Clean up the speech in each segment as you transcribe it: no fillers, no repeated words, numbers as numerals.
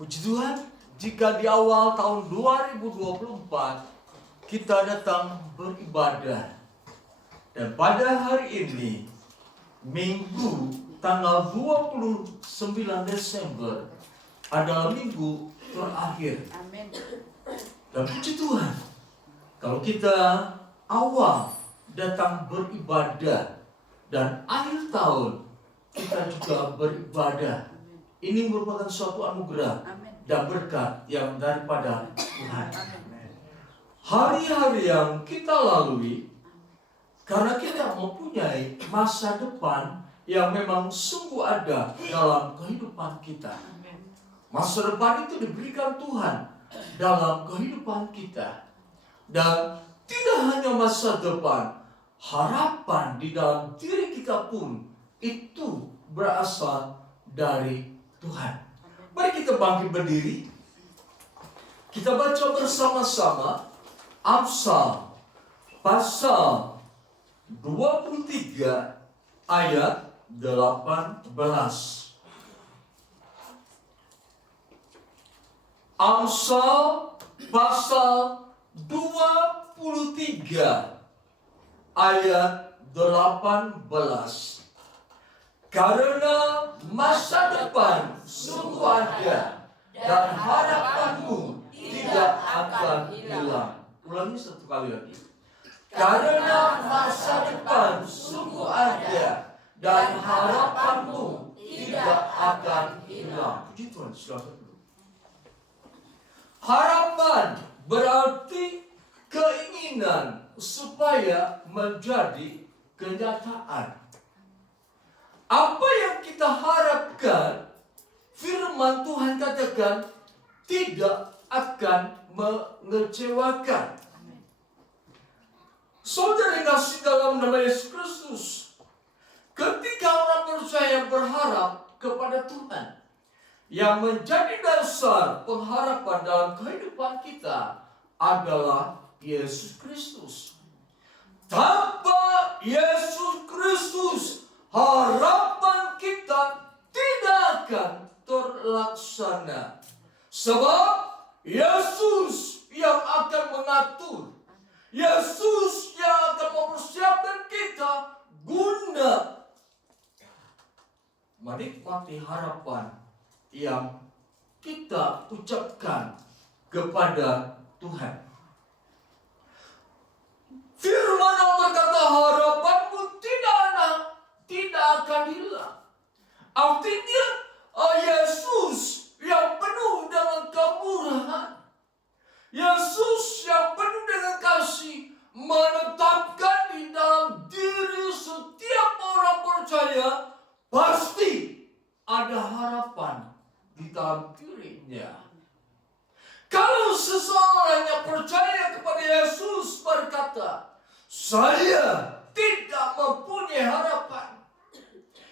Puji Tuhan, jika di awal tahun 2024 kita datang beribadah, dan pada hari ini Minggu tanggal 29 Desember adalah minggu terakhir. Amin. Dan puji Tuhan, kalau kita awal datang beribadah dan akhir tahun kita juga beribadah, ini merupakan suatu anugerah dan berkat yang daripada Tuhan. Hari-hari yang kita lalui, karena kita mempunyai masa depan yang memang sungguh ada dalam kehidupan kita. Masa depan itu diberikan Tuhan dalam kehidupan kita. Dan tidak hanya masa depan, harapan di dalam diri kita pun itu berasal dari Tuhan. Mari kita bangkit berdiri. Kita baca bersama-sama Amsal pasal 23 ayat 18. Amsal pasal 23 ayat 18. Karena masa depan sungguh ada dan harapanmu tidak akan hilang. Ulangi satu kali lagi. Karena masa depan sungguh ada dan harapanmu tidak akan hilang. Puji Tuhan, silakan dulu. Harapan berarti keinginan supaya menjadi kenyataan. Apa yang kita harapkan, firman Tuhan katakan tidak akan mengecewakan. Saudara yang kasih dalam nama Yesus Kristus, ketika orang percaya berharap kepada Tuhan, yang menjadi dasar pengharapan dalam kehidupan kita adalah Yesus Kristus. Tanpa Yesus Kristus, harapan kita tidak akan terlaksana. Sebab Yesus yang akan mengatur, Yesus yang akan mempersiapkan kita guna menikmati harapan yang kita ucapkan kepada Tuhan. Firman Allah berkata, harapanmu tidak akan hilang. Artinya Yesus yang penuh dengan kemurahan, Yesus yang penuh dengan kasih, menetapkan di dalam diri setiap orang percaya pasti ada harapan di dalam dirinya. Kalau seseorang yang percaya kepada Yesus berkata, saya tidak mempunyai harapan,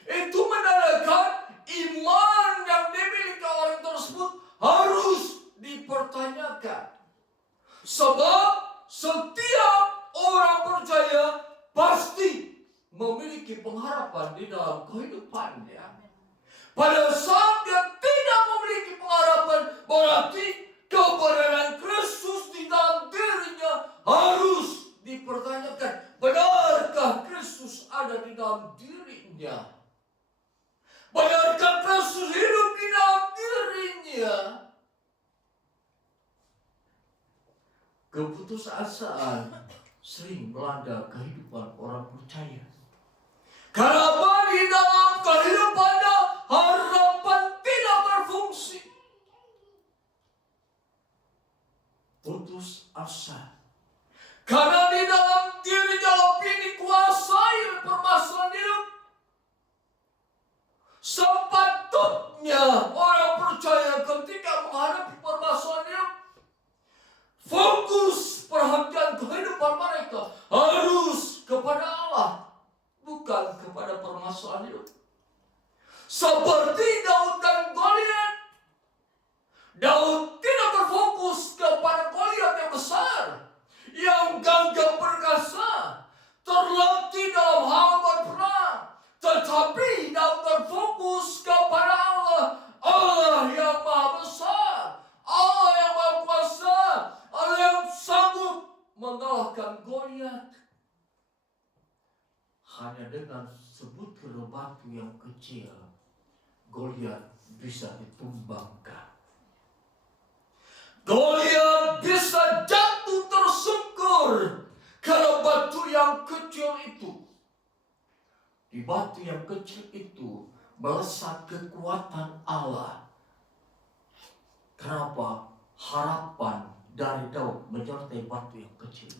itu menandakan iman yang dimiliki orang tersebut harus dipertanyakan. Sebab setiap orang percaya pasti memiliki pengharapan di dalam kehidupannya. Pada saat dia tidak memiliki pengharapan, berarti keberadaan Kristus di dalam dirinya harus dipertanyakan. Benarkah Kristus ada di dalam dirinya? Benarkah Kristus hidup di dalam dirinya? Keputusasaan sering melanda kehidupan orang percaya. Karena di dalam kehidupannya harapan tidak berfungsi. Putus asa. Karena di dalam dirinya lebih dikuasai permasalahan hidup. Sepatutnya orang percaya ketika menghadapi permasalahan hidup, fokus perhatian kehidupan mereka harus kepada Allah, bukan kepada permasalahan hidup. Seperti Daud dan Goliat. Daud tidak berfokus kepada Goliat yang besar, yang gagah perkasa, terlatih dalam hal berperang. Tetapi Daud berfokus kepada Allah, Allah yang Maha Besar. hanya dengan sebutkan batu yang kecil, Goliat bisa ditumbangkan. Goliat bisa jatuh tersungkur karena batu yang kecil itu. Di batu yang kecil itu melesat kekuatan Allah. Kenapa? Harapan dari Daud menyertai batu yang kecil.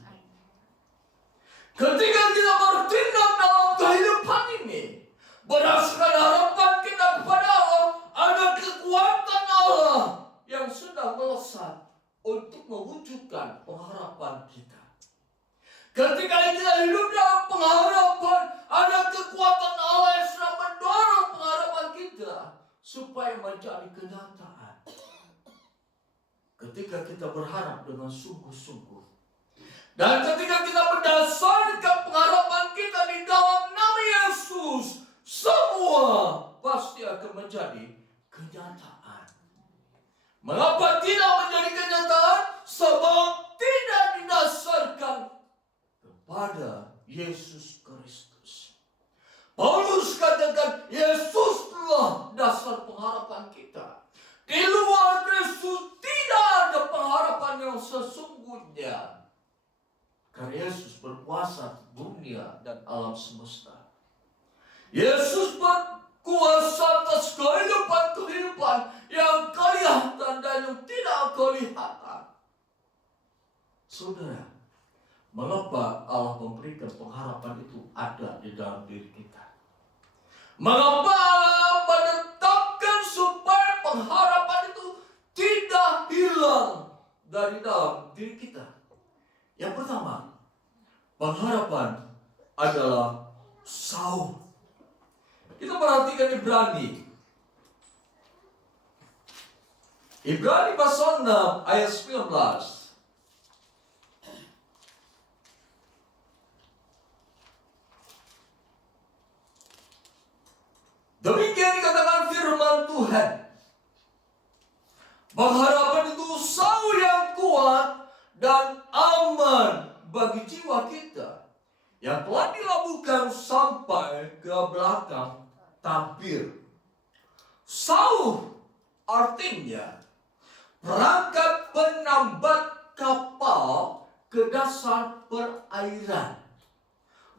Ketika kita bertindak dalam kehidupan ini, berdasarkan harapan kita kepada Allah, ada kekuatan Allah yang sedang melesat untuk mewujudkan pengharapan kita. Ketika kita hidup dalam pengharapan, ada kekuatan Allah yang sedang mendorong pengharapan kita supaya menjadi kenyataan. Ketika kita berharap dengan sungguh-sungguh, dan ketika kita berdasarkan pengharapan kita di dalam nama Yesus, semua pasti akan menjadi kenyataan. Mengapa tidak menjadi kenyataan? Sebab tidak didasarkan kepada Yesus Kristus. Paulus katakan Yesuslah dasar pengharapan kita. Di luar Kristus tidak ada pengharapan yang sesungguhnya. Karena Yesus berkuasa dunia dan alam semesta. Yesus berkuasa atas kehidupan yang kelihatan dan yang tidak kelihatan. Saudara, mengapa Allah memberikan pengharapan itu ada di dalam diri kita? Mengapa Allah menetapkan supaya pengharapan itu tidak hilang dari dalam diri kita? Yang pertama, pengharapan adalah Saul. Kita perhatikan Ibrani. Ibrani pasal 6 ayat 19. Demikian dikatakan firman Tuhan. Pengharapan itu Saul yang kuat dan aman bagi jiwa kita, yang telah dilabuhkan sampai ke belakang tabir. Saul artinya perangkat penambat kapal ke dasar perairan,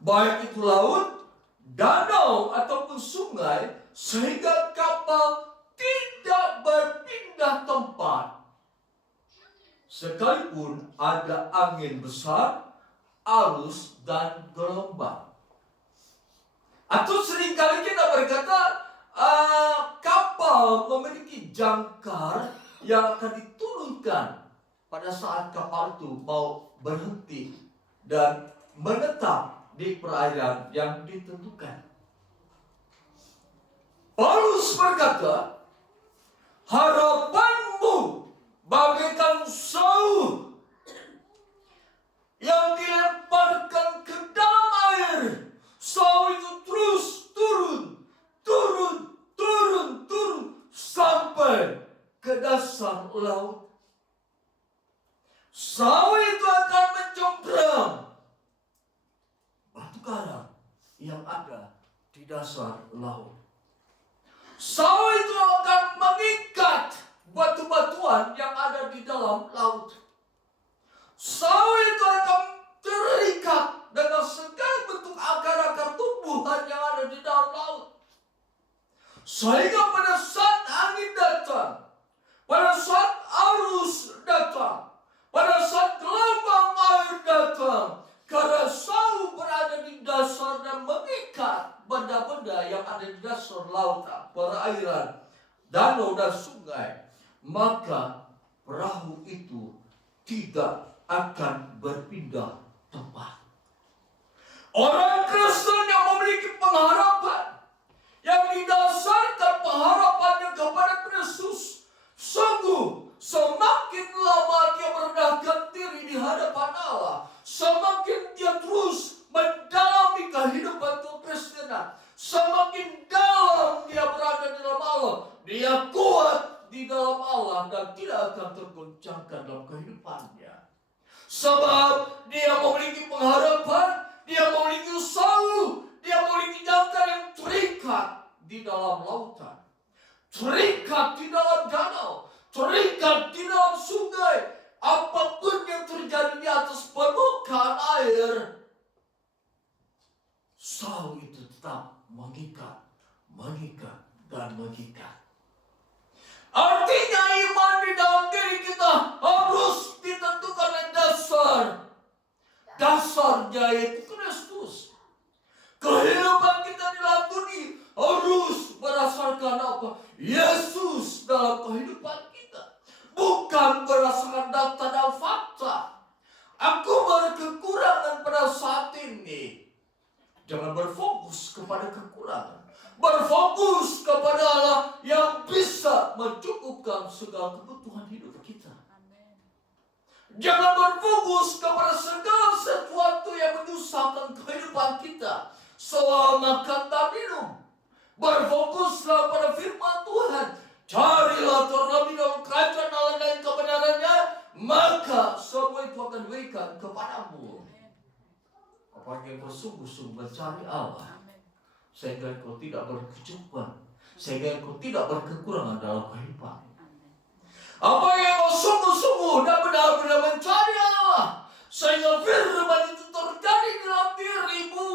baik itu laut, danau ataupun sungai, sehingga kapal tidak berpindah tempat sekalipun ada angin besar, arus dan gelombang. Atau seringkali kita berkata kapal memiliki jangkar yang akan diturunkan pada saat kapal itu mau berhenti dan menetap di perairan yang ditentukan. Paulus berkata, harapanmu bagaikan Saul yang dilemparkan ke dalam air. Saul itu terus turun sampai ke dasar laut. Saul itu akan mencongkram batu karang yang ada di dasar laut. Saul itu akan mengikat batu-batuan yang ada di dalam laut. Saul itu akan terikat dengan segala bentuk akar-akar tumbuhan yang ada di dalam laut. Sehingga pada saat angin datang, pada saat arus datang, pada saat gelombang air datang, karena Saul berada di dasar dan mengikat benda-benda yang ada di dasar laut, perairan, danau dan sungai, maka perahu itu tidak akan berpindah tempat. Orang Kristen yang memiliki pengharapan, yang didasarkan pengharapannya kepada Kristus, sungguh semakin lama dia merendahkan diri di hadapan Allah, semakin dia terus mendalami kehidupan kekristenan, semakin dalam dia berada di dalam Allah, dia kuat di dalam Allah dan tidak akan tergoncangkan dalam kehidupannya. Sebab dia memiliki pengharapan, dia memiliki Saul di dia boleh tinggalkan yang terikat di dalam lautan, terikat di dalam danau, terikat di dalam sungai. Apapun yang terjadi di atas permukaan air, Saul itu tetap mengikat, dan mengikat. Artinya iman di dalam diri kita harus ditentukan oleh dasarnya yaitu Kristus. Kehidupan kita di dalam dunia harus berdasarkan apa? Yesus dalam kehidupan kita. Bukan berdasarkan data dan fakta. Aku berkekurangan pada saat ini. Jangan berfokus kepada kekurangan. Berfokus kepada Allah yang bisa mencukupkan segala kebutuhan hidup kita. Jangan berfokus kepada segala sesuatu yang menyusahkan kehidupan kita. Soal makan dan minum. Berfokuslah pada firman Tuhan. Carilah terlebih dahulu kerajaan Allah dan kebenarannya, maka semua itu akan diberikan kepadamu. Apalagi yang bersungguh-sungguh mencari Allah, sehingga engkau tidak berkecukupan, sehingga engkau tidak berkekurangan dalam kehidupan. Apa yang kau sungguh-sungguh dan benar-benar mencari Allah, sehingga firman itu terjadi dalam dirimu.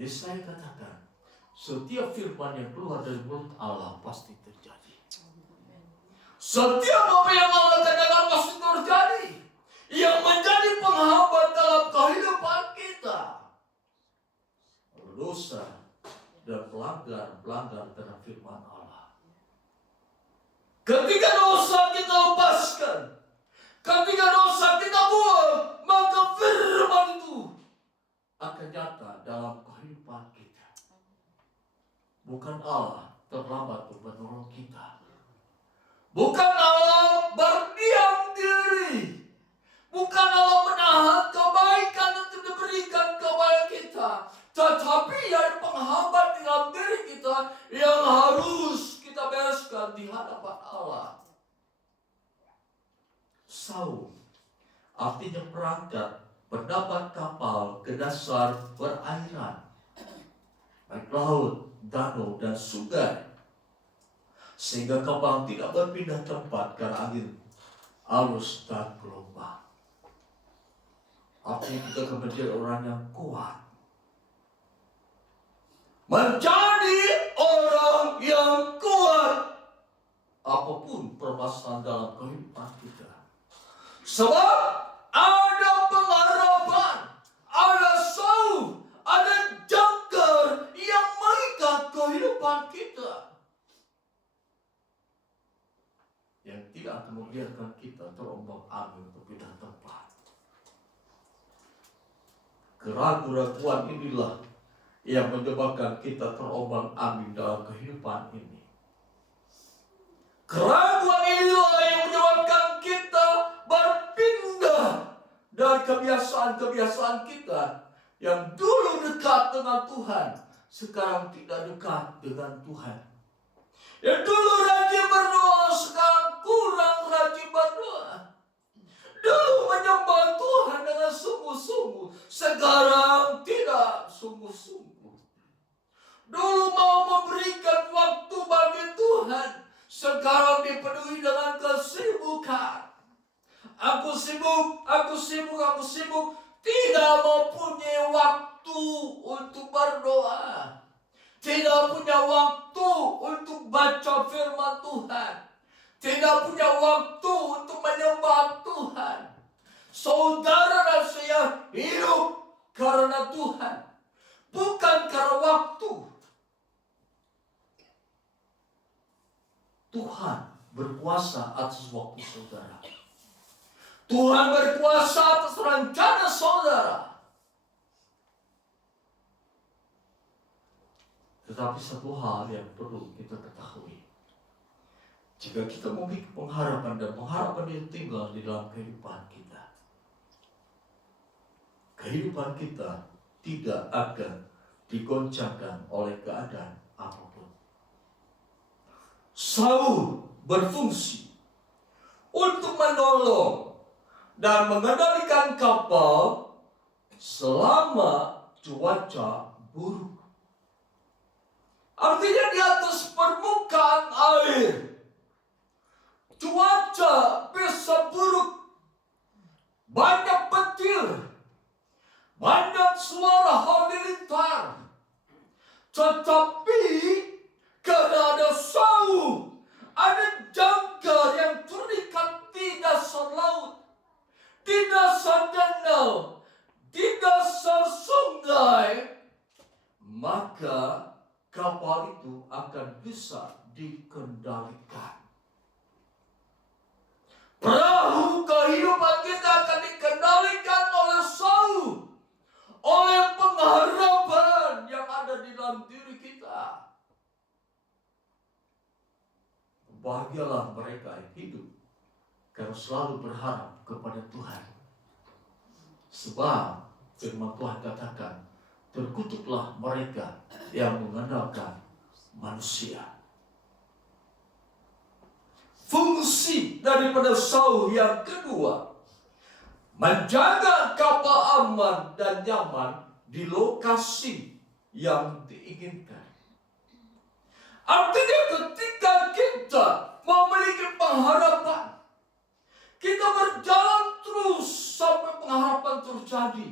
Yesaya katakan, setiap firman yang keluar dari mulut Allah pasti terjadi. Setiap apa yang Allah katakan pasti terjadi. Yang menjadi penghambat dalam kehidupan kita, dosa dan pelanggar terhadap firman Allah. Ketika dosa kita lepaskan, ketika dosa kita buang, maka firman itu akan nyata dalam kehidupan kita. Bukan Allah terlambat untuk menolong kita. Bukan Allah berdiam diri. Bukan Allah menahan kebaikan untuk diberikan kepada kita. Tetapi ada penghambat dalam diri kita yang harus kita bereskan di hadapan Allah. Saul artinya perangkat pendapat kapal ke dasar perairan, baik laut, danau, dan sungai, sehingga kapal tidak berpindah tempat karena angin, arus, dan gelombang. Artinya kita akan menjadi orang yang kuat, menjadi orang yang kuat apapun permasalahan dalam kehidupan kita. Sebab ada pengharapan, ada Saul, ada jangkar yang mengikat kehidupan kita, yang tidak akan membiarkan kita terombang-ambing berpindah tempat. Keraguan-keraguan inilah yang menyebabkan kita terombang-ambing dalam kehidupan ini. Keraguan inilah yang menyebabkan kita berpindah dari kebiasaan-kebiasaan kita yang dulu dekat dengan Tuhan, sekarang tidak dekat dengan Tuhan. Yang dulu rajin berdoa, sekarang kurang rajin berdoa. Dulu menyembah Tuhan dengan sungguh-sungguh, sekarang tidak sungguh-sungguh. Dulu mau memberikan waktu bagi Tuhan, sekarang dipenuhi dengan kesibukan. Aku sibuk, tidak mempunyai waktu untuk berdoa. Tidak punya waktu untuk baca firman Tuhan. Tidak punya waktu untuk menyembah Tuhan. Saudara dan saya hidup karena Tuhan, bukan karena waktu. Tuhan berkuasa atas waktu saudara. Tuhan berkuasa atas rencana saudara. Tetapi satu hal yang perlu kita ketahui, jika kita memiliki pengharapan dan pengharapan itu tinggal di dalam kehidupan kita, kehidupan kita tidak akan digoncangkan oleh keadaan apapun. Saul berfungsi untuk menolong dan mengendalikan kapal selama cuaca buruk. Artinya di atas permukaan air, cuaca bisa buruk, banyak petir, banyak suara halilintar, tetapi karena ada sauh, ada jangkar yang terikat di dasar laut, di dasar danau, di dasar sungai, maka kapal itu akan bisa dikendalikan. Perahu kehidupan kita akan dikendalikan oleh sauh, oleh pengharapan yang ada di dalam diri kita. Bahagialah mereka yang hidup karena selalu berharap kepada Tuhan. Sebab firman Tuhan katakan, terkutuklah mereka yang mengandalkan manusia. Fungsi daripada sauh yang kedua, menjaga kapal aman dan nyaman di lokasi yang diinginkan. Artinya ketika kita memiliki pengharapan, kita berjalan terus sampai pengharapan terjadi.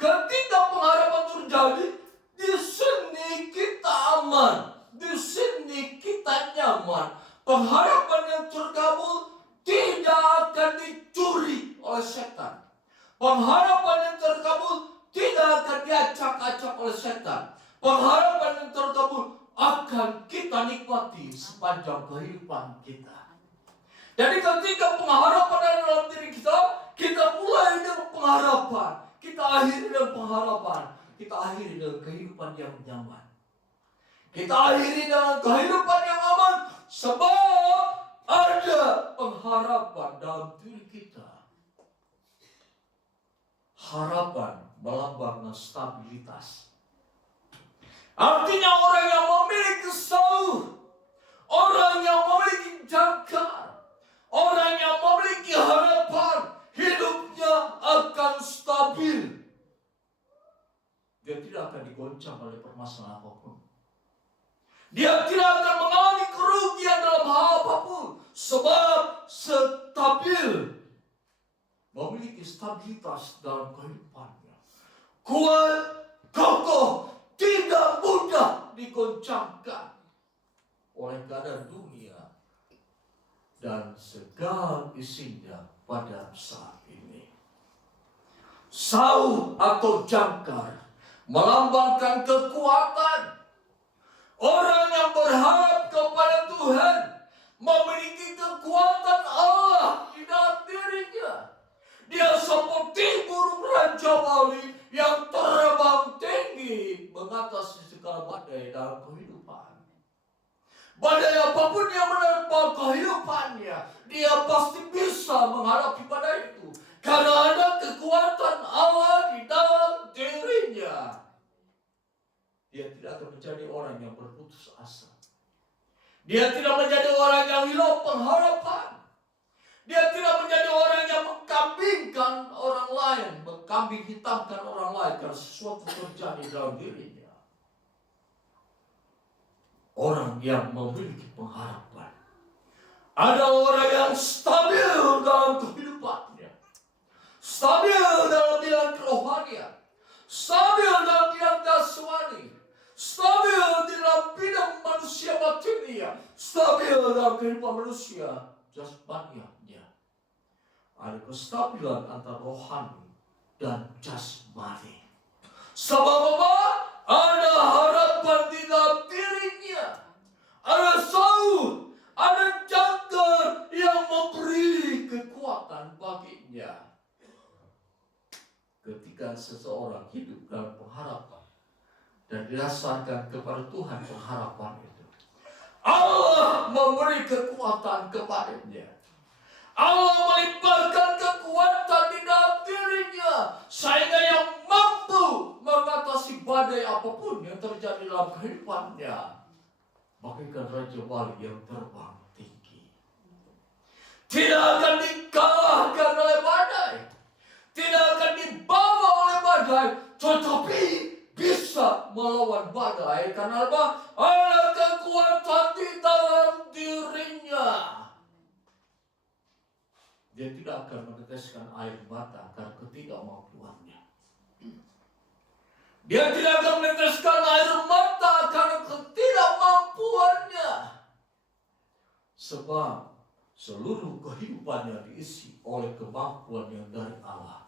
Ketika pengharapan terjadi, di sini kita aman, di sini kita nyaman. Pengharapan yang terkabul tidak akan dicuri oleh setan. Pengharapan yang terkabul tidak akan diacak-acak oleh setan. Pengharapan yang terkabul akan kita nikmati sepanjang kehidupan kita. Jadi ketika pengharapan ada dalam diri kita, kita mulai dengan pengharapan, kita akhiri dengan pengharapan, kita akhiri dengan kehidupan yang nyaman. Kita akhiri dengan kehidupan yang aman, sebab ada pengharapan dalam diri kita. Harapan melambangkan stabilitas. Artinya orang yang memiliki sauh, orang yang memiliki jangkar, orang yang memiliki harapan, hidupnya akan stabil. Dia tidak akan digoncang oleh permasalahan apapun. Dia tidak akan mengalami kerugian dalam hal apapun, sebab stabil, memiliki stabilitas dalam kehidupannya. Kuat, kokoh, tidak mudah digoncangkan oleh keadaan dunia dan segala isinya pada saat ini. Sauh atau jangkar melambangkan kekuatan. Orang yang berharap kepada Tuhan memiliki kekuatan Allah di dalam dirinya. Dia seperti burung raja-wali yang terbang tinggi mengatasi segala badai dalam kehidupan. Badai apapun yang menerpa kehidupannya, dia pasti bisa menghadapi badai itu. Karena ada kekuatan Allah di dalam dirinya. Dia tidak akan menjadi orang yang berputus asa. Dia tidak menjadi orang yang hilang pengharapan. Dia tidak menjadi orang yang mengkambingkan orang lain, mengkambing hitamkan orang lain karena sesuatu terjadi dalam dirinya. Orang yang memiliki pengharapan ada orang yang stabil dalam kehidupannya, stabil dalam bidang kerohanian, stabil dalam bidang jasmani, stabil dalam bidang manusia batinia, stabil dalam kehidupan manusia jasmaninya. Ada kestabilan antara rohani dan jasmani. Sebab apa? Ada harapan di dalam dirinya. Ada sauh, ada jangkar yang memberi kekuatan baginya. Ketika seseorang hidup dalam pengharapan dan didasarkan kepada Tuhan pengharapan itu, Allah memberi kekuatan kepadanya. Allah melimpahkan kekuatan di dalam dirinya sehingga yang mampu mengatasi badai apapun yang terjadi dalam kehidupannya. Bagaikan raja wali yang terbang tinggi, tidak akan dikalahkan oleh badai, tidak akan dibawa oleh badai, tetapi bisa melawan badai. Karena apa? Ada kekuatan di dalam dirinya. Dia tidak akan meneteskan air mata karena ketidakmampuannya. Dia tidak akan meneteskan air mata karena ketidakmampuannya. Sebab seluruh kehidupannya diisi oleh kemampuan yang dari Allah.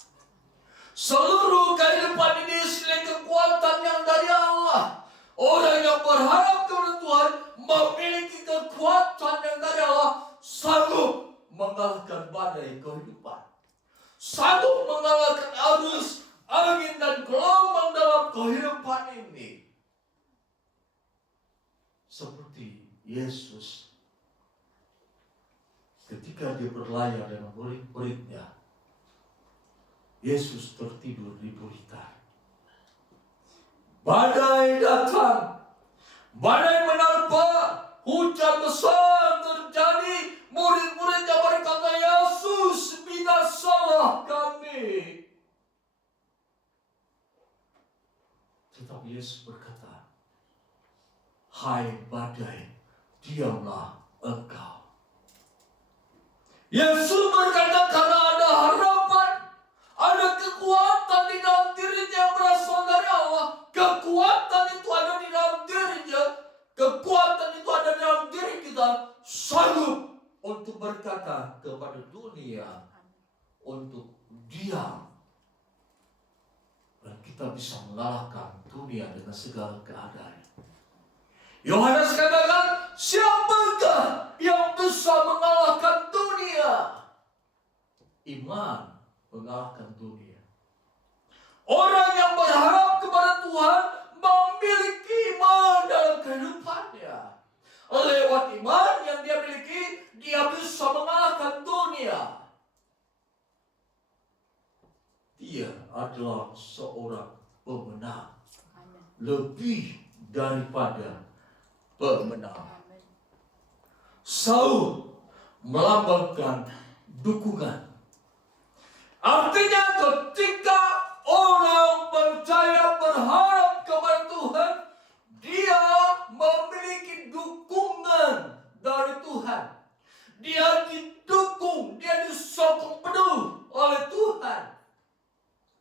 Seluruh kehidupan ini diisi oleh kekuatan yang dari Allah. Orang yang berharap kepada Tuhan memiliki kekuatan yang dari Allah, sanggup mengalahkan badai kehidupan, sanggup mengalahkan arus angin dan gelombang dalam kehidupan ini. Seperti Yesus ketika dia berlayar dengan murid-muridnya, Yesus tertidur di pelita. Badai datang, badai menerpa, hujan besar terjadi. Murid-muridnya berkata, Yesus, binasalah kami. Tetapi Yesus berkata, hai badai, diamlah engkau. Yesus berkata karena ada harapan, ada kekuatan di dalam dirinya yang berasal dari Allah. Kekuatan itu ada di dalam dirinya. Kekuatan itu ada di dalam diri kita, sanggup untuk berkata kepada dunia untuk diam. Dan kita bisa mengalahkan dunia dengan segala keadaan. Yohanes katakan, siapakah yang bisa mengalahkan dunia? Iman mengalahkan dunia. Orang yang berharap kepada Tuhan memiliki iman dalam kehidupannya. Lewat iman yang dia miliki, dia bisa mengalahkan dunia. Dia adalah seorang pemenang. Lebih daripada pemenang. Saul melambangkan dukungan. Artinya ketika orang percaya berharap kepada Tuhan, dia memiliki dukungan dari Tuhan. Dia didukung, dia disokong penuh oleh Tuhan.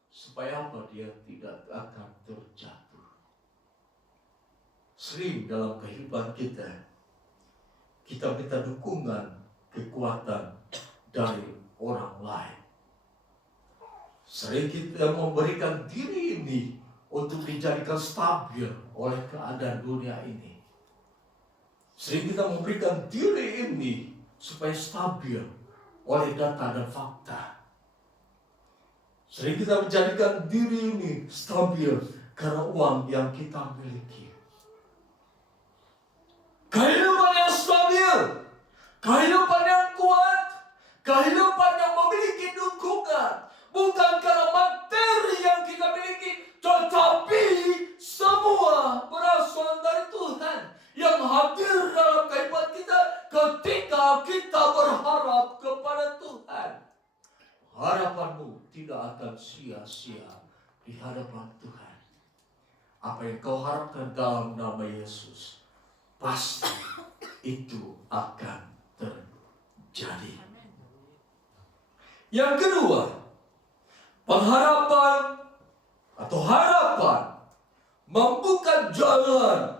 Supaya apa? Dia tidak akan terjatuh. Sering dalam kehidupan kita minta dukungan, kekuatan dari orang lain. Sering kita memberikan diri ini untuk dijadikan stabil oleh keadaan dunia ini. Sering kita memberikan diri ini supaya stabil oleh data dan fakta. Sering kita menjadikan diri ini stabil karena uang yang kita miliki. Kehidupan yang stabil, kehidupan yang kuat, kehidupan yang memiliki dukungan, bukan karena materi yang kita miliki, tetapi semua berasal dari Tuhan yang hadir dalam kehidupan kita ketika kita berharap kepada Tuhan. Harapanmu tidak akan sia-sia di hadapan Tuhan. Apa yang kau harapkan dalam nama Yesus, pasti itu akan terjadi. Yang kedua, pengharapan atau harapan membuka jalan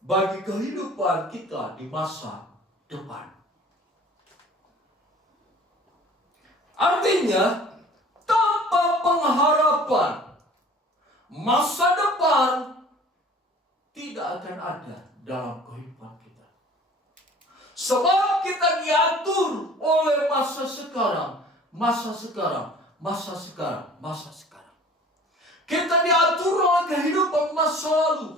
bagi kehidupan kita di masa depan. Artinya, tanpa pengharapan, masa depan tidak akan ada dalam kehidupan kita. Sebab kita diatur oleh masa sekarang. Kita diatur oleh kehidupan masa lalu.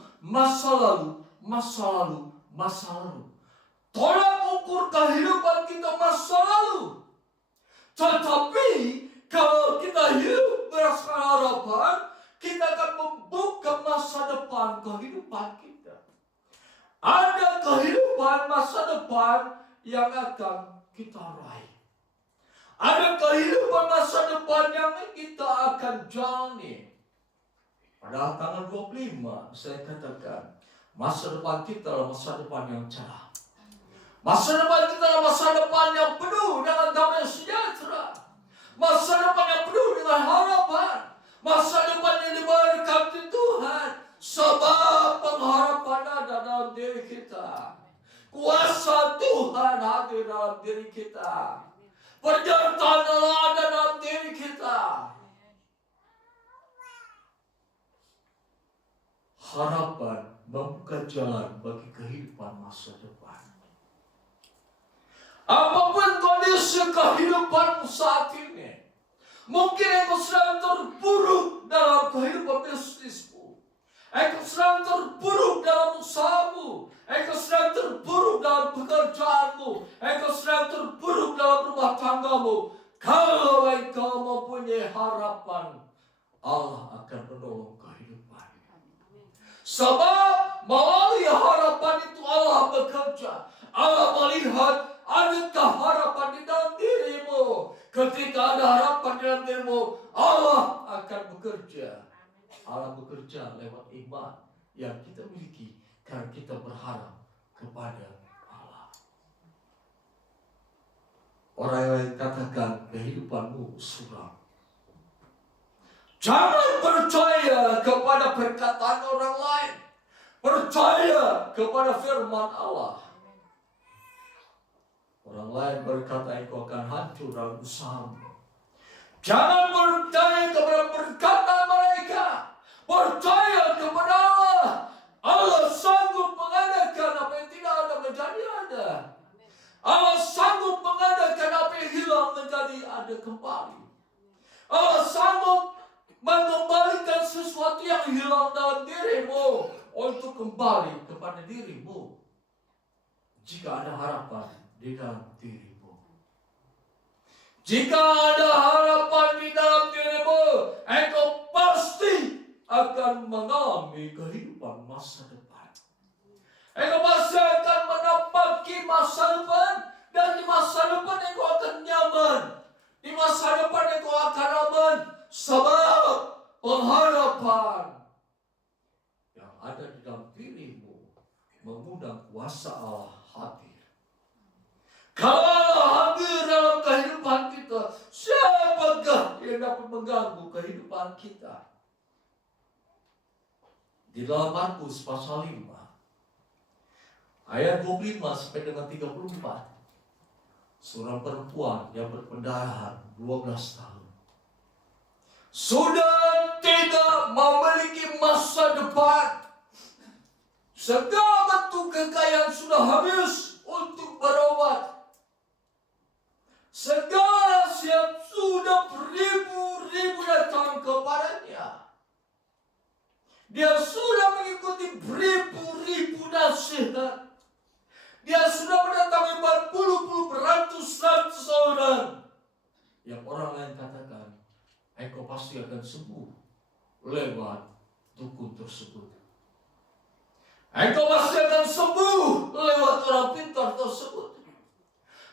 Tolak ukur kehidupan kita masa lalu. Tetapi kalau kita hidup berdasarkan harapan, kita akan membuka masa depan kehidupan kita. Ada kehidupan masa depan yang akan kita raih. Ada kehidupan masa depan yang kita akan jalani. Pada tanggal 25 saya katakan masa depan kita adalah masa depan yang cerah. Masa depan kita adalah masa depan yang penuh dengan damai sejahtera. Masa depan yang penuh dengan harapan. Masa depan yang diberkati Tuhan. Sebab pengharapan ada dalam diri kita. Kuasa Tuhan hadir dalam diri kita. Penyertaan Allah ada dalam diri kita. Harapan membuka jalan bagi kehidupan masa depan. Apapun kondisi kehidupanmu saat ini, mungkin engkau sedang terpuruk dalam kehidupan bisnismu, engkau sedang terpuruk dalam usahamu, engkau sedang terpuruk dalam pekerjaanmu, engkau sedang terpuruk dalam rumah tanggamu. Kalau engkau mempunyai harapan, Allah akan menolong kehidupan. Sebab melalui harapan itu Allah bekerja. Allah melihat adakah harapan di dalam dirimu. Ketika ada harapan di dalam dirimu, Allah akan bekerja. Allah bekerja lewat iman yang kita miliki karena kita berharap kepada Allah. Orang yang katakan kehidupanmu suram. Jangan percaya kepada perkataan orang lain. Percaya kepada firman Allah. Orang lain berkata engkau akan hancur dalam usahamu. Jangan percaya kepada perkataan mereka. Percaya kepada Allah. Allah sanggup mengadakan apa yang tidak ada menjadi ada. Allah sanggup mengadakan apa yang hilang menjadi ada kembali. Allah sanggup mengembalikan sesuatu yang hilang dalam dirimu untuk kembali kepada dirimu. Jika ada harapan di dalam dirimu. Jika ada harapan di dalam dirimu, engkau pasti akan mengalami kehidupan masa depan. Engkau pasti akan menapaki masa depan, dan di masa depan engkau akan nyaman. Di masa depan engkau akan aman. Sebab pengharapan yang ada di dalam dirimu mengundang kuasa Allah hadir. Kalau Allah hadir dalam kehidupan kita, siapakah yang dapat mengganggu kehidupan kita? Di dalam Markus pasal 5 ayat 25 sampai dengan 34, seorang perempuan yang berpendarahan 12 tahun sudah tidak memiliki masa depan. Segala bentuk kekayaan sudah habis untuk berobat. Segala nasihat sudah beribu-ribu datang kepadanya. Dia sudah mengikuti beribu-ribu nasihat. Dia sudah mendatangi beratus-ratus orang. Yang orang lain katakan, engkau pasti akan sembuh lewat dukun tersebut. Engkau pasti akan sembuh lewat orang pintar tersebut.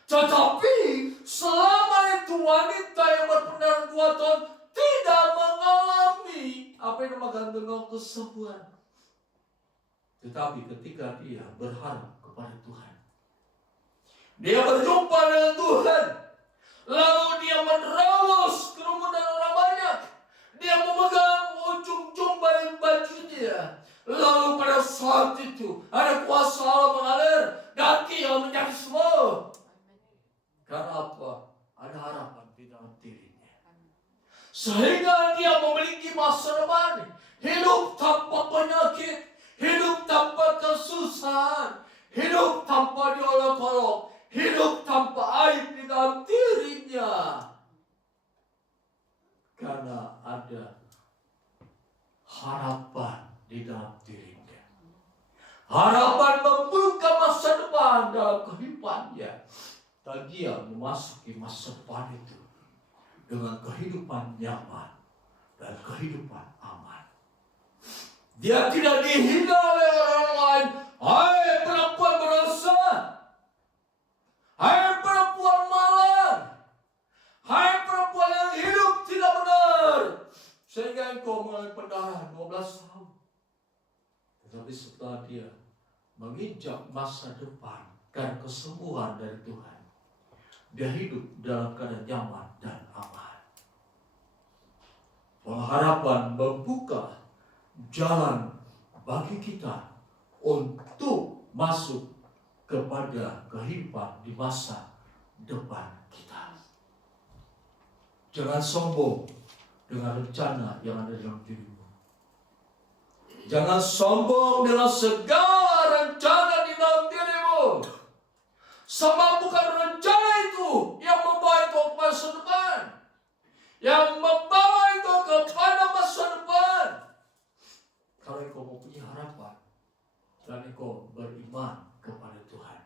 Tetapi selama itu wanita yang berpendarahan 2 tahun tidak mengalami apa yang dinamakan dengan kesembuhan. Tetapi ketika dia berharap kepada Tuhan, dia berjumpa dengan Tuhan, lalu dia menerobos kerumunan orang banyak. Dia memegang ujung jubah bajunya. Lalu pada saat itu ada kuasa Allah mengalir, kaki yang menjadi sembuh. Karena apa? Ada harapan di dalam dirinya. Sehingga dia memiliki masa depan. Hidup tanpa penyakit, hidup tanpa kesusahan, hidup tanpa diolok-olok, hidup tanpa aib di dalam dirinya. Karena ada harapan di dalam dirinya. Harapan membuka masa depan dalam kehidupannya. Dan dia memasuki masa depan itu dengan kehidupan nyaman dan kehidupan aman. Dia tidak dihina oleh orang lain. Hai perempuan berdosa, hai perempuan malang, hai perempuan yang hidup tidak benar, sehingga engkau mengalami pendarahan 12 dia menginjak masa depan dan kesembuhan dari Tuhan, dia hidup dalam keadaan nyaman dan aman. Pengharapan membuka jalan bagi kita untuk masuk kepada kehidupan di masa depan kita. Jangan sombong dengan rencana yang ada dalam dirimu. Jangan sombong dengan segala rencana di dalam dirimu. Sebab bukan rencana itu yang membawa engkau ke masa depan. Yang membawa engkau kepada masa depan. Kalau engkau mempunyai harapan dan engkau beriman kepada Tuhan.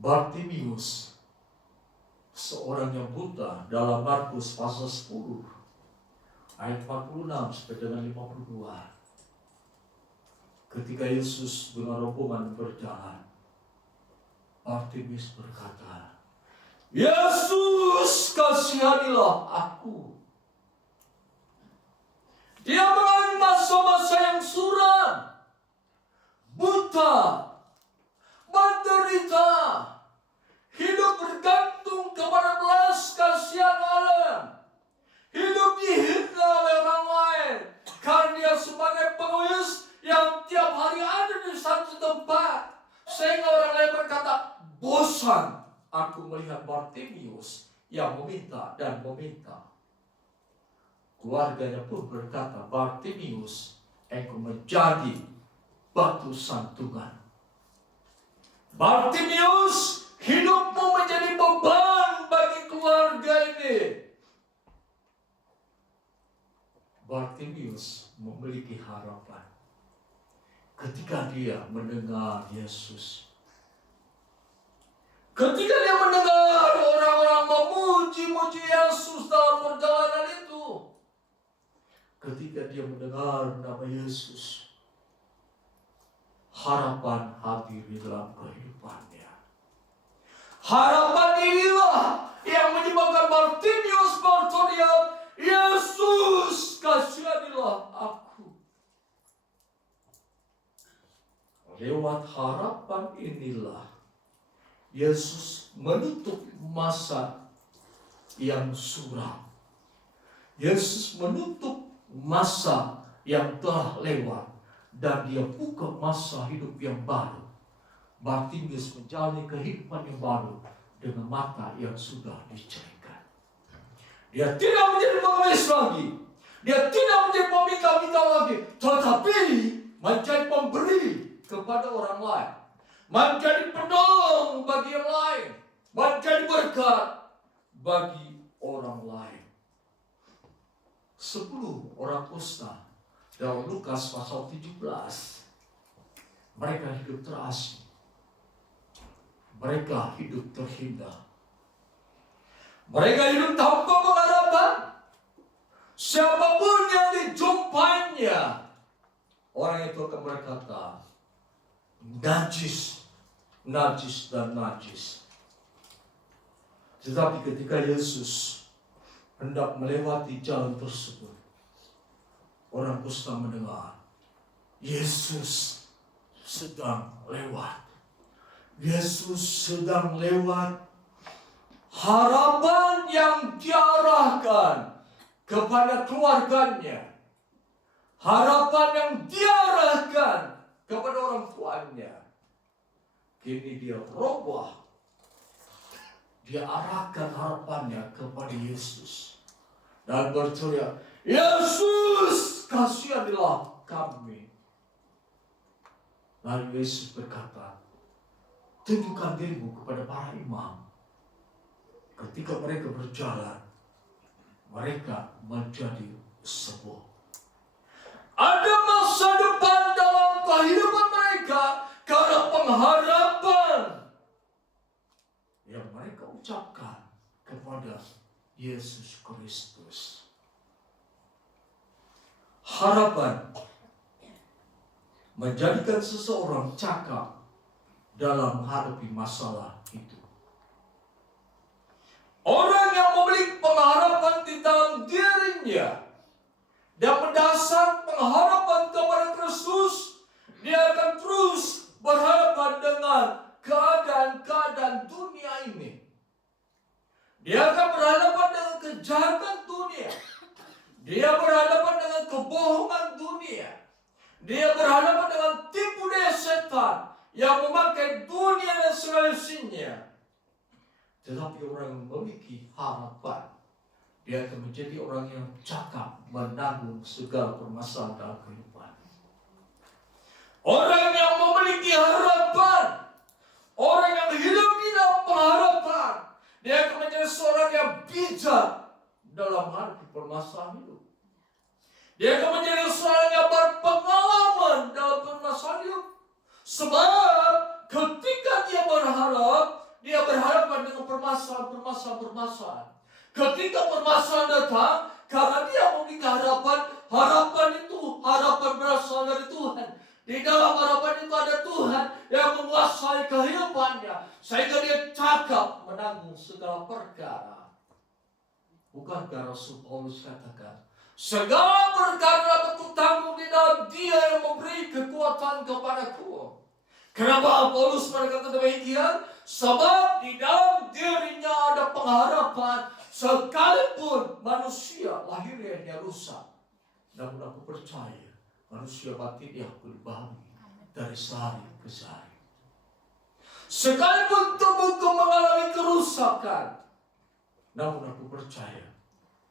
Bartimius, seorang yang buta, dalam Markus pasal 10 ayat 46 sampai dengan 52. Ketika Yesus dengan rombongan berjalan, Bartimius berkata, "Yesus, kasihanilah aku." Dia mengalami masa-masa yang suram, buta, menderita, hidup bergantung kepada belas kasihan Allah, hidup dihina oleh orang lain, karena dia sebagai pengemis yang tiap hari ada di satu tempat, sehingga orang lain berkata, "Bosan aku melihat Bartimius yang meminta dan meminta." Keluarganya pun berkata, "Bartimius, engkau menjadi batu sandungan. Bartimius, hidupmu menjadi beban bagi keluarga ini." Bartimius memiliki harapan ketika dia mendengar Yesus. Ketika dia mendengar orang-orang memuji-muji Yesus dalam perjalanan itu. Ketika dia mendengar nama Yesus, harapan hadir di dalam kehidupannya. Harapan inilah yang menyebabkan Bartimius berteriak, "Yesus, kasihanilah aku." Lewat harapan inilah Yesus menutup masa yang suram. Yesus menutup masa yang telah lewat dan dia buka masa hidup yang baru. Bartimius menjalani kehidupan yang baru dengan mata yang sudah dicerahkan. Dia tidak menjadi pengemis lagi. Dia tidak menjadi peminta-minta lagi, tetapi menjadi pemberi kepada orang lain, menjadi penolong bagi yang lain, menjadi berkat bagi orang lain. 10 orang kusta dalam Lukas pasal 17. Mereka hidup terasing. Mereka hidup terhina. Mereka hidup tanpa pengharapan. Siapapun yang dijumpainya, orang itu akan berkata, "Najis, najis dan najis." Tetapi ketika Yesus hendak melewati jalan tersebut, orang kusta mendengar, Yesus sedang lewat. Yesus sedang lewat. Harapan yang diarahkan kepada keluarganya, harapan yang diarahkan kepada orang tuanya, kini dia robah. Dia arahkan harapannya kepada Yesus dan berteriak, "Yesus, kasihanilah kami." Lalu Yesus berkata, "Tunjukkan dirimu kepada para imam." Ketika mereka berjalan, mereka menjadi sembuh. Ada masa depan dalam kehidupan mereka karena pengharapan yang mereka ucapkan kepada Yesus Kristus. Harapan menjadikan seseorang cakap dalam menghadapi masalah itu. Orang yang memiliki pengharapan di dalam dirinya, dan mendasar pengharapan kepada Kristus, dia akan terus berhadapan dengan keadaan-keadaan dunia ini. Dia akan berhadapan dengan kejahatan dunia. Dia berhadapan dengan kebohongan dunia. Dia berhadapan dengan tipu daya setan yang memakai dunia dan segala isinya. Tetapi orang yang memiliki harapan, dia akan menjadi orang yang cakap menanggung segala permasalahan dalam kehidupan. Orang yang memiliki harapan, orang yang hidup di dalam pengharapan, dia akan menjadi seorang yang bijak dalam menghadapi permasalahan hidup. Dia akan menjadi seorang yang berpengalaman dalam permasalahan hidup. Sebab ketika dia berharap, dia berhadapan dengan permasalahan. Ketika permasalahan datang, karena dia memiliki harapan itu harapan berasal dari Tuhan. Di dalam harapan itu ada Tuhan yang menguasai kehidupannya, sehingga dia cakap menanggung segala perkara. Bukankah Rasul Paulus katakan, segala perkara dapat kutanggung di dalam Dia yang memberi kekuatan kepadaku. Kenapa Paulus berkata demikian? Sebab di dalam dirinya ada pengharapan, sekalipun manusia lahirnya rusak. Namun aku percaya manusia batinnya aku dibangun dari sehari ke sehari. Sekalipun tubuhku mengalami kerusakan, namun aku percaya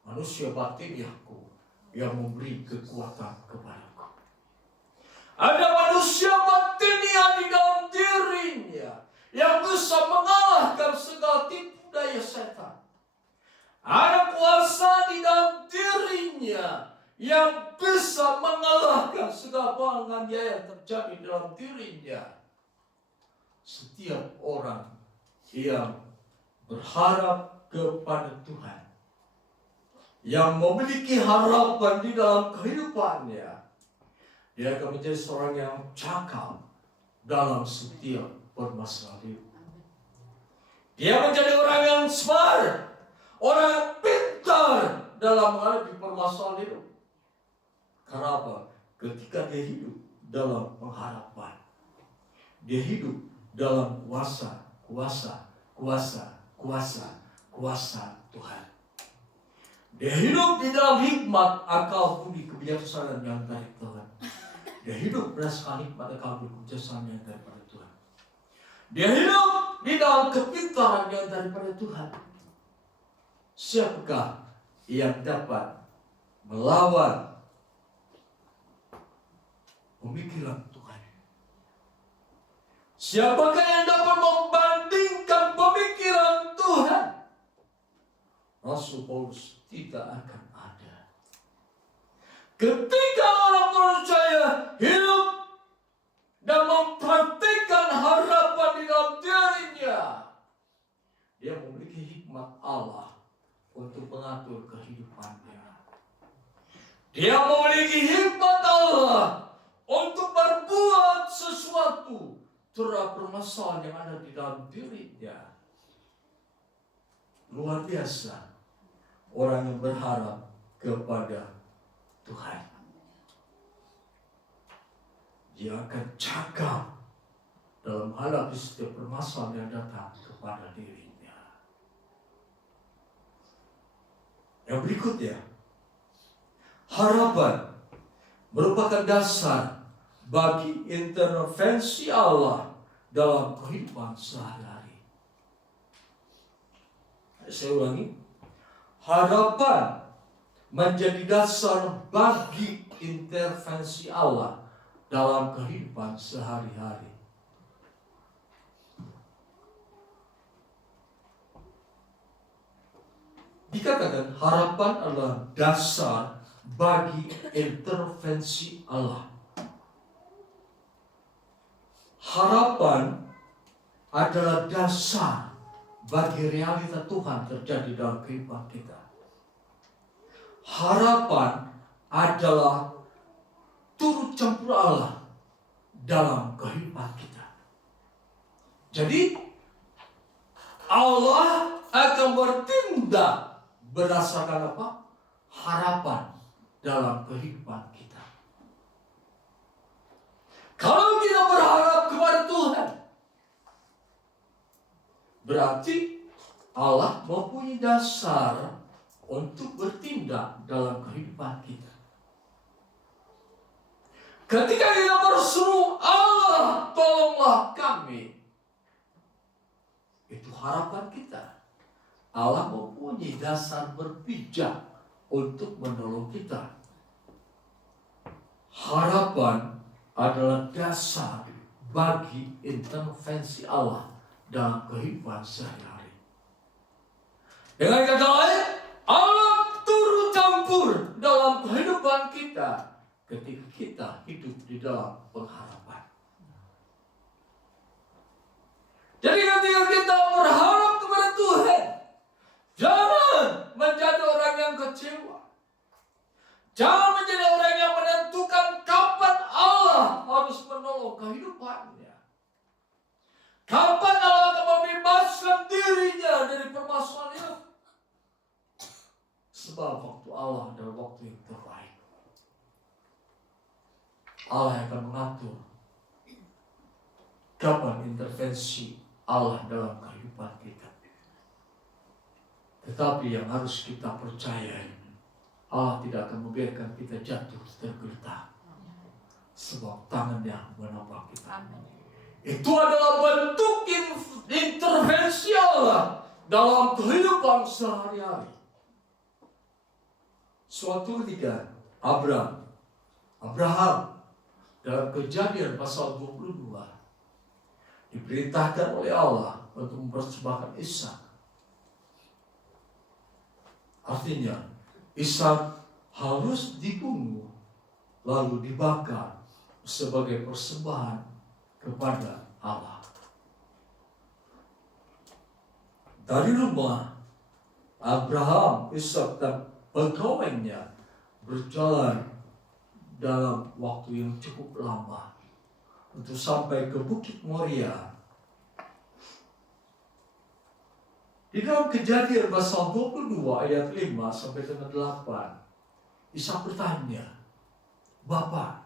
manusia batinnya aku yang memberi kekuatan kepadaku. Ada manusia batinnya di dalam dirinya yang bisa mengalahkan segala tipu daya setan. Ada kuasa di dalam dirinya yang bisa mengalahkan segala penganiayaan yang terjadi dalam dirinya. Setiap orang yang berharap kepada Tuhan, yang memiliki harapan di dalam kehidupannya, dia akan menjadi seorang yang cakap dalam setiap permasalahan hidup. Dia menjadi orang yang smart, orang yang pintar dalam menghadapi permasalahan hidup. Kenapa? Ketika dia hidup dalam pengharapan, dia hidup dalam kuasa Tuhan. Dia hidup di dalam hikmat, akal, budi, kebijaksanaan yang dari Tuhan. Dia hidup berdasarkan hikmat, akal, budi, kebijaksanaan yang daripada Tuhan. Dia hidup di dalam kepintaran yang daripada Tuhan. Siapakah yang dapat melawan pemikiran Tuhan? Siapakah yang dapat membandingkan pemikiran Tuhan? Rasul Paulus tidak akan ada. Ketika orang percaya hidup dan mempraktikkan harapan di dalam dirinya, dia memiliki hikmat Allah untuk mengatur kehidupannya. Dia memiliki hikmat Allah untuk berbuat sesuatu terhadap permasalahan yang ada di dalam dirinya. Luar biasa orang yang berharap kepada Tuhan. Dia akan cakap dalam menghadapi setiap permasalahan yang datang kepada dirinya. Yang berikutnya, harapan merupakan dasar bagi intervensi Allah dalam kehidupan sehari-hari. Saya ulangi, harapan menjadi dasar bagi intervensi Allah dalam kehidupan sehari-hari. Dikatakan harapan adalah dasar bagi intervensi Allah. Harapan adalah dasar bagi realita Tuhan terjadi dalam kehidupan kita. Harapan adalah turut campur Allah dalam kehidupan kita. Jadi Allah akan bertindak berdasarkan apa? Harapan dalam kehidupan kita. Kalau kita berharap kepada Tuhan, berarti Allah mempunyai dasar untuk bertindak dalam kehidupan kita. Ketika kita berseru, Allah tolonglah kami, itu harapan kita. Allah mempunyai dasar berpijak untuk menolong kita. Harapan adalah dasar bagi intervensi Allah dalam kehidupan sehari-hari. Dengan kata lain, Allah turut campur dalam kehidupan kita ketika kita hidup di dalam pengharapan. Jadi ketika kita berharap kepada Tuhan, jangan menjadi orang yang kecewa. Jangan menjadi orang yang menentukan kapan Allah harus menolong kehidupannya. Kapan Allah akan membebaskan dirinya dari permasalahan hidup. Sebab waktu Allah adalah waktu yang terbaik. Allah yang akan mengatur kapan intervensi Allah dalam kehidupan kita. Tetapi yang harus kita percayai, Allah tidak akan membiarkan kita jatuh tergeletak, sebab tangannya menopang kita. Itu adalah bentuk intervensi Allah dalam kehidupan sehari-hari. Suatu ketika Abraham dalam Kejadian pasal 22 diperintahkan oleh Allah untuk mempersembahkan Ishak. Artinya Ishak harus dibunuh lalu dibakar sebagai persembahan kepada Allah. Dari rumah Abraham, Ishak dan pegawainya berjalan dalam waktu yang cukup lama untuk sampai ke Bukit Moria. Di dalam Kejadian pasal 22 ayat 5 sampai dengan 8, Ishak bertanya, "Bapak,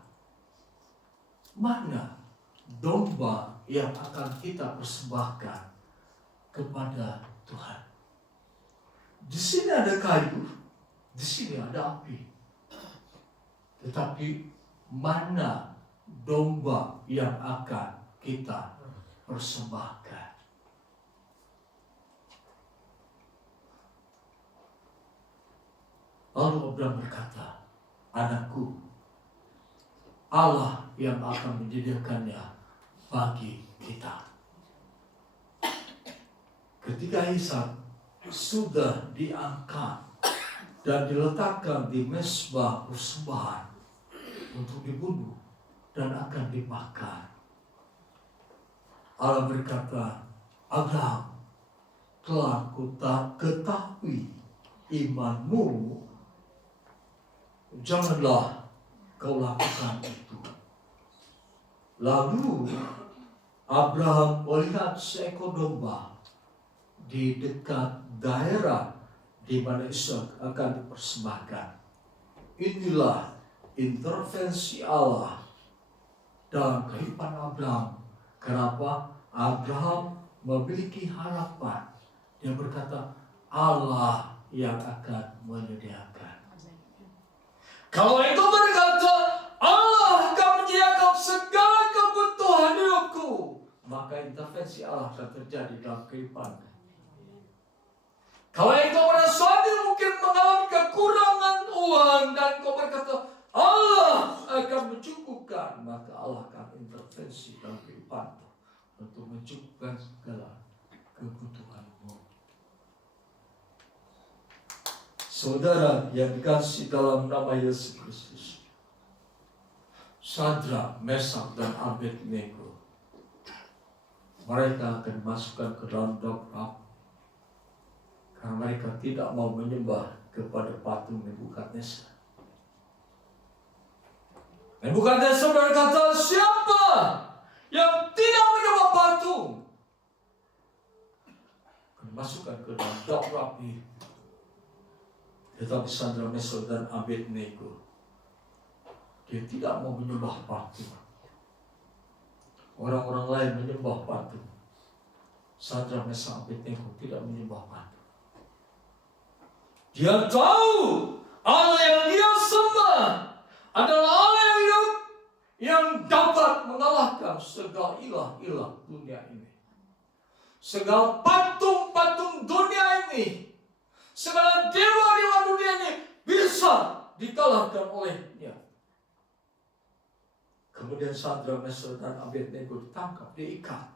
mana domba yang akan kita persembahkan kepada Tuhan? Di sini ada kayu, di sini ada api. Tetapi mana domba yang akan kita persembahkan?" Lalu Abraham berkata, "Anakku, Allah yang akan menyediakannya bagi kita." Ketika Ishak sudah diangkat dan diletakkan di mezbah persembahan untuk dibunuh dan akan dibakar, Allah berkata, "Abraham, telah ketahui imanmu, janganlah kau lakukan itu." Lalu Abraham melihat seekor domba di dekat daerah di mana Ishak akan dipersembahkan. Inilah intervensi Allah dalam kehidupan Abraham. Kenapa? Abraham memiliki harapan. Dia berkata, Allah yang akan menyediakan. Kalau itu berkata, Allah akan menyediakan segala kebutuhan hidupku, maka intervensi Allah akan terjadi dalam kehidupan. Kalau engkau merasa mungkin mengalami kekurangan uang dan kau berkata, Allah akan mencukupkan, maka Allah akan intervensi dalam kehidupanmu untuk mencukupkan segala kebutuhanmu. Saudara yang dikasihi dalam nama Yesus Kristus, Sadrak, Mesak, dan Abednego, mereka akan dimasukkan ke dalam dograk karena mereka tidak mau menyembah kepada patung Nebukadnezar. Nebukadnezar berkata, siapa yang tidak menyembah patung akan dimasukkan ke dalam dograk ini. Tetapi Sadrak, Mesak, dan Abednego Dia tidak mau menyembah patung. Orang-orang lain menyembah patung. Sadrak, Mesak, Abednego tidak menyembah patung. Dia tahu Allah yang dia sembah adalah Allah yang hidup, yang dapat mengalahkan segala ilah-ilah dunia ini. Segala patung-patung dunia ini, segala dewa-dewa dunia ini bisa dikalahkan olehnya. Kemudian Sadrak, Mesak, dan Abednego ditangkap, diikat,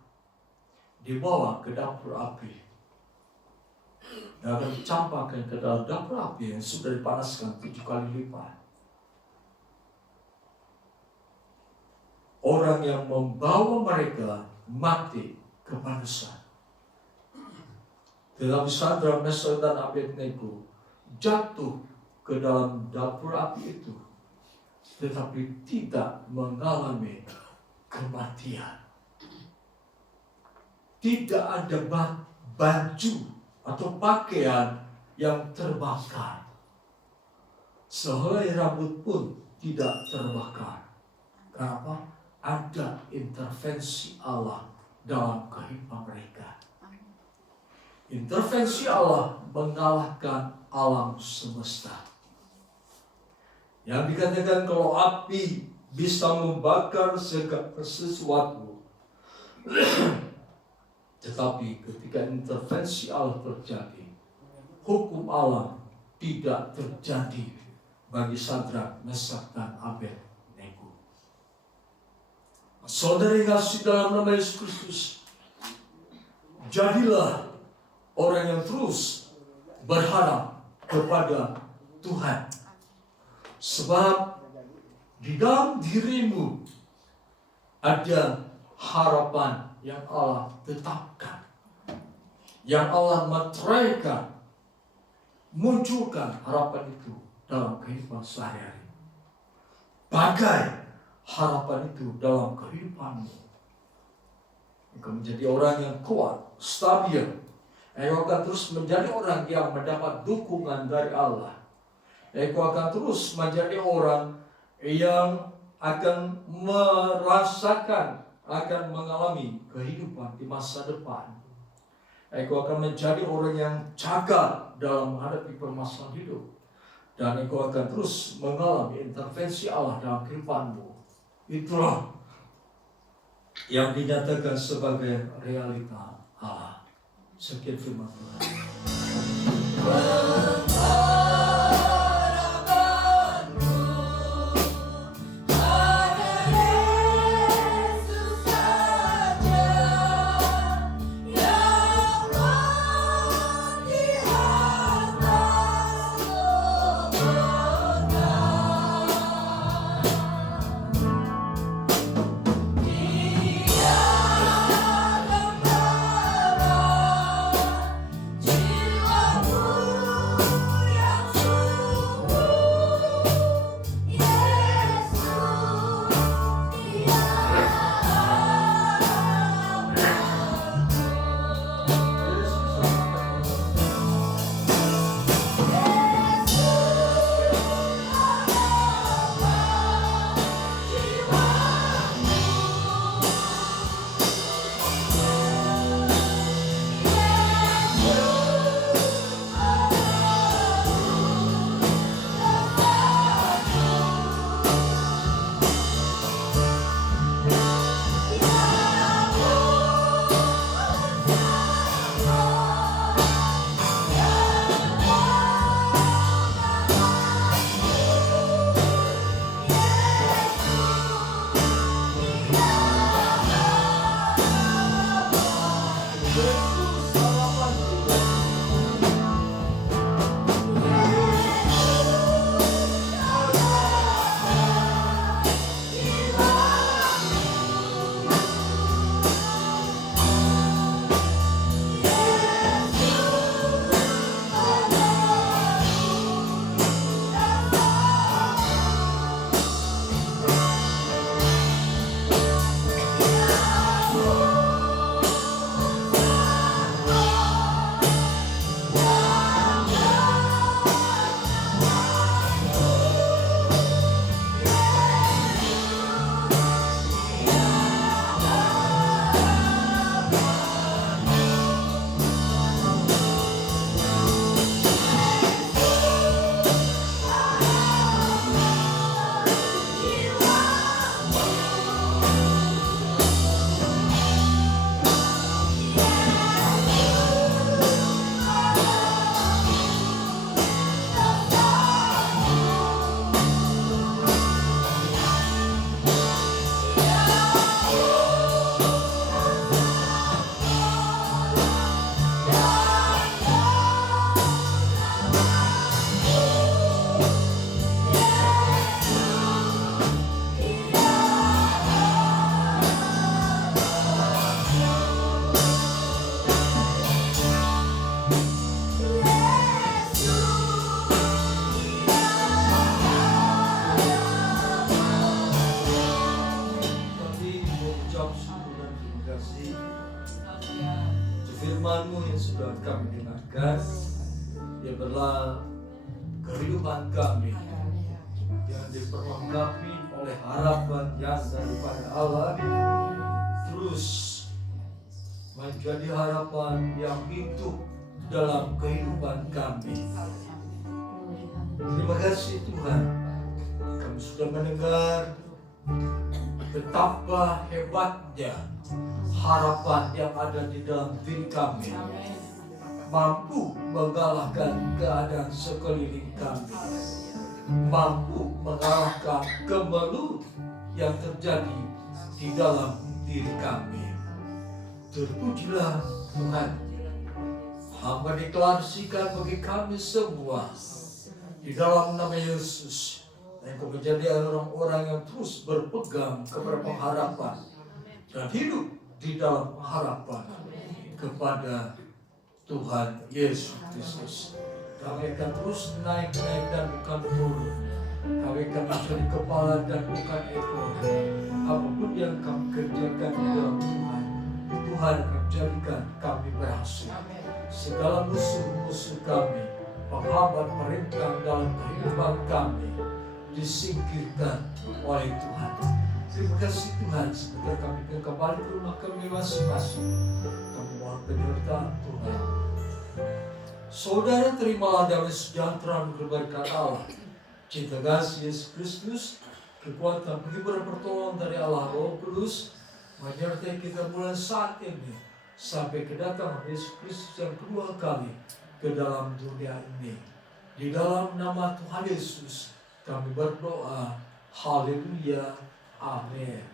dibawa ke dapur api, dan akan dicampakkan ke dalam dapur api yang sudah dipanaskan 7 kali lipat. Orang yang membawa mereka mati kepanasan. Tetapi Sadrak, Mesak, dan Abednego jatuh ke dalam dapur api itu, tetapi tidak mengalami kematian. Tidak ada baju atau pakaian yang terbakar. Sehelai rambut pun tidak terbakar. Kenapa? Ada intervensi Allah dalam kehidupan mereka. Intervensi Allah mengalahkan alam semesta. Yang dikatakan kalau api bisa membakar segala sesuatu. Tetapi ketika intervensi Allah terjadi, hukum Allah tidak terjadi bagi Sadrak, Mesak, dan Abednego. Saudara yang kasih dalam nama Yesus Kristus, jadilah orang yang terus berharap kepada Tuhan. Sebab di dalam dirimu ada harapan yang Allah tetapkan, yang Allah materaikan, munculkan harapan itu dalam kehidupan sehari-hari. Bagai harapan itu dalam kehidupanmu, engkau menjadi orang yang kuat, stabil. Engkau akan terus menjadi orang yang mendapat dukungan dari Allah. Engkau akan terus menjadi orang yang akan merasakan, akan mengalami kehidupan di masa depan. Engkau akan menjadi orang yang cakap dalam menghadapi permasalahan hidup. Dan engkau akan terus mengalami intervensi Allah dalam kehidupanmu. Itulah yang dinyatakan sebagai realita Allah. Sekian firman Tuhan. kasih. Firman-Mu yang sudah kami dengarkan, biarlah kehidupan kami yang diperlengkapi oleh harapan yang daripada Allah terus menjadi harapan yang hidup dalam kehidupan kami. Terima kasih Tuhan, kami sudah mendengar betapa hebatnya harapan yang ada di dalam diri kami, mampu mengalahkan keadaan sekeliling kami, mampu mengalahkan kemelut yang terjadi di dalam diri kami. Terpujilah Tuhan, hamba deklarasikan bagi kami semua di dalam nama Yesus, Engkau menjadi orang-orang yang terus berpegang kepada pengharapan dan hidup di dalam pengharapan kepada Tuhan Yesus Kristus. Kami akan terus naik dan bukan turun. Kami akan menjadi kepala dan bukan ekor. Apapun yang kami kerjakan di dalam Tuhan, Tuhan akan jadikan kami berhasil. Segala musuh-musuh kami, penghambat merintang dalam kehidupan kami, disingkirkan oleh Tuhan. Terima kasih Tuhan, sebentar kami kembali ke rumah kami masing-masing. Kami mohon penyertaan Tuhan. Saudara, terimalah damai sejahtera dan kebaikan Allah, cinta kasih Yesus Kristus, kekuatan penghibur pertolongan dari Allah Roh Kudus menyertai kita mulai saat ini sampai kedatangan Yesus Kristus yang kedua kali ke dalam dunia ini. Di dalam nama Tuhan Yesus kami berdoa. Haleluya. Amin.